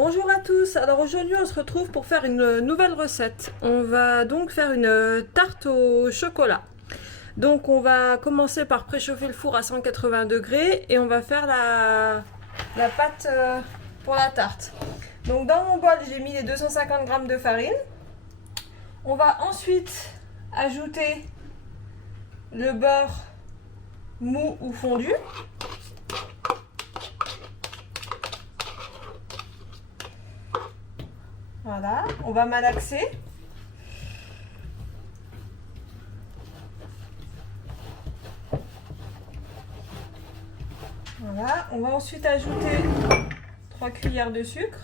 Bonjour à tous, alors aujourd'hui on se retrouve pour faire une nouvelle recette. On va donc faire une tarte au chocolat. Donc on va commencer par préchauffer le four à 180 degrés et on va faire la pâte pour la tarte. Donc dans mon bol j'ai mis les 250 g de farine. On va ensuite ajouter le beurre mou ou fondu. Voilà, on va malaxer. Voilà, on va ensuite ajouter 3 cuillères de sucre.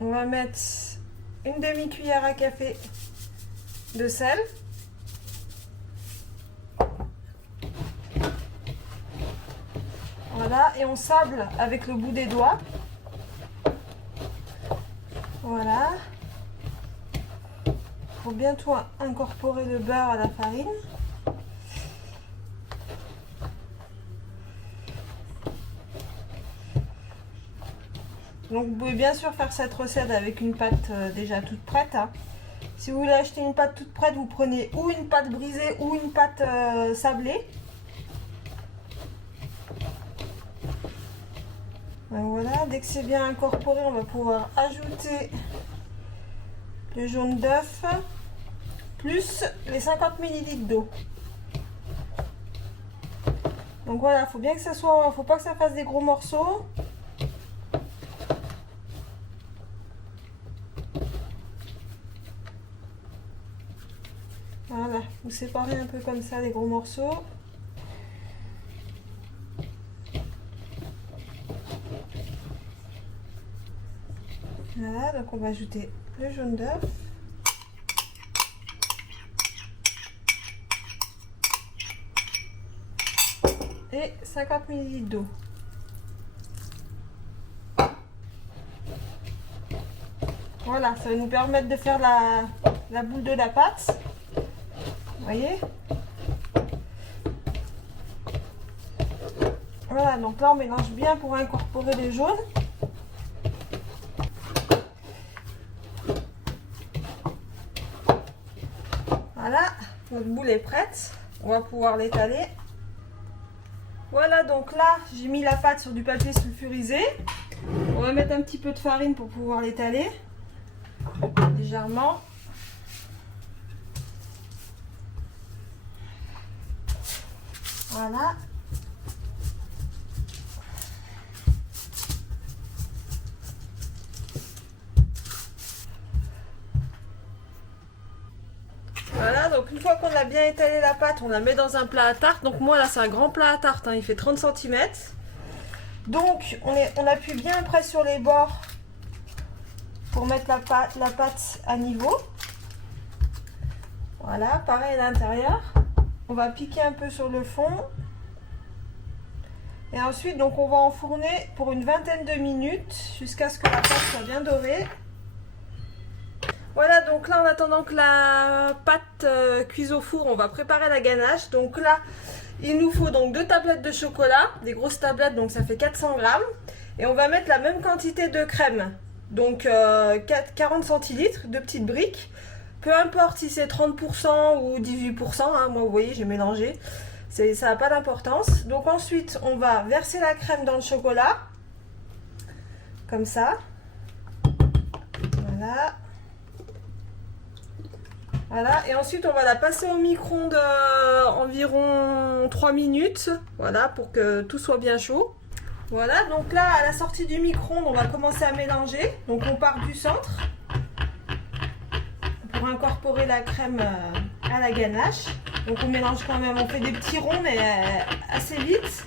On va mettre une demi-cuillère à café de sel. Voilà, et on sable avec le bout des doigts. Voilà. Il faut bientôt incorporer le beurre à la farine. Donc vous pouvez bien sûr faire cette recette avec une pâte déjà toute prête. Hein. Si vous voulez acheter une pâte toute prête, vous prenez ou une pâte brisée ou une pâte sablée. Donc voilà, dès que c'est bien incorporé, on va pouvoir ajouter le jaune d'œuf plus les 50 ml d'eau. Donc voilà, faut bien que ça soit, faut pas que ça fasse des gros morceaux. Voilà, vous séparez un peu comme ça les gros morceaux. Voilà, donc on va ajouter le jaune d'œuf. Et 50 ml d'eau. Voilà, ça va nous permettre de faire la boule de la pâte. Vous voyez? Voilà, donc là on mélange bien pour incorporer les jaunes. Voilà, notre boule est prête. On va pouvoir l'étaler. Voilà, donc là, j'ai mis la pâte sur du papier sulfurisé. On va mettre un petit peu de farine pour pouvoir l'étaler. Légèrement. Voilà. Voilà, donc une fois qu'on a bien étalé la pâte, on la met dans un plat à tarte. Donc moi là c'est un grand plat à tarte, hein, il fait 30 cm. Donc on appuie bien près sur les bords pour mettre la pâte à niveau. Voilà, pareil à l'intérieur. On va piquer un peu sur le fond. Et ensuite donc on va enfourner pour une vingtaine de minutes jusqu'à ce que la pâte soit bien dorée. Voilà, donc là en attendant que la pâte cuise au four, on va préparer la ganache. Donc là, il nous faut donc 2 tablettes de chocolat, des grosses tablettes, donc ça fait 400 g. Et on va mettre la même quantité de crème, donc 40 centilitres, de petites briques. Peu importe si c'est 30% ou 18%, hein, moi vous voyez j'ai mélangé, ça n'a pas d'importance. Donc ensuite on va verser la crème dans le chocolat, comme ça. Voilà. Voilà, et ensuite on va la passer au micro-ondes environ 3 minutes, voilà, pour que tout soit bien chaud. Voilà, donc là à la sortie du micro-ondes, on va commencer à mélanger. Donc on part du centre pour incorporer la crème à la ganache. Donc on mélange quand même, on fait des petits ronds mais assez vite.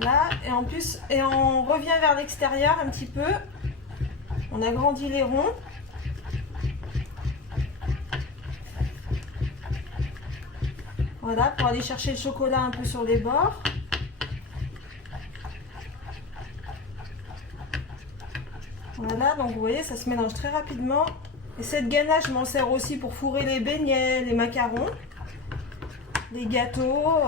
Voilà, et on revient vers l'extérieur un petit peu. On agrandit les ronds. Voilà, pour aller chercher le chocolat un peu sur les bords. Voilà, donc vous voyez, ça se mélange très rapidement. Et cette ganache, je m'en sers aussi pour fourrer les beignets, les macarons, les gâteaux.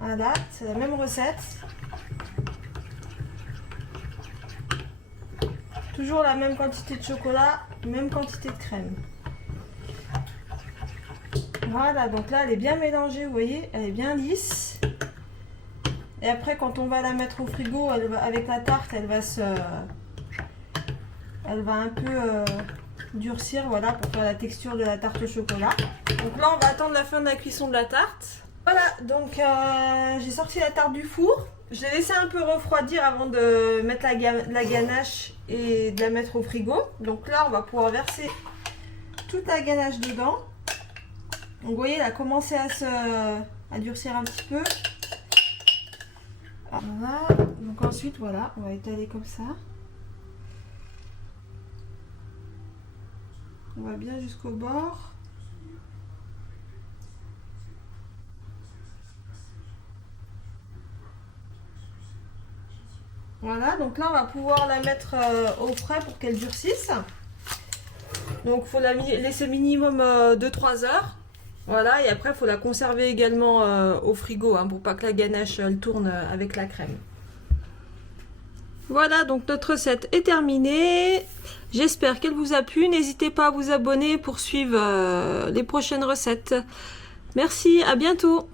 Voilà, c'est la même recette. Toujours la même quantité de chocolat, même quantité de crème. Voilà, donc là, elle est bien mélangée, vous voyez, elle est bien lisse. Et après, quand on va la mettre au frigo, avec la tarte, elle va un peu durcir, voilà, pour faire la texture de la tarte au chocolat. Donc là, on va attendre la fin de la cuisson de la tarte. Voilà, donc j'ai sorti la tarte du four. Je l'ai laissé un peu refroidir avant de mettre la ganache et de la mettre au frigo. Donc là, on va pouvoir verser toute la ganache dedans. Donc vous voyez, elle a commencé à durcir un petit peu. Voilà, donc ensuite, voilà, on va étaler comme ça. On va bien jusqu'au bord. Voilà, donc là on va pouvoir la mettre au frais pour qu'elle durcisse. Donc il faut la laisser minimum de 3 heures. Voilà, et après il faut la conserver également au frigo pour pas que la ganache elle tourne avec la crème. Voilà, donc notre recette est terminée. J'espère qu'elle vous a plu. N'hésitez pas à vous abonner pour suivre les prochaines recettes. Merci, à bientôt.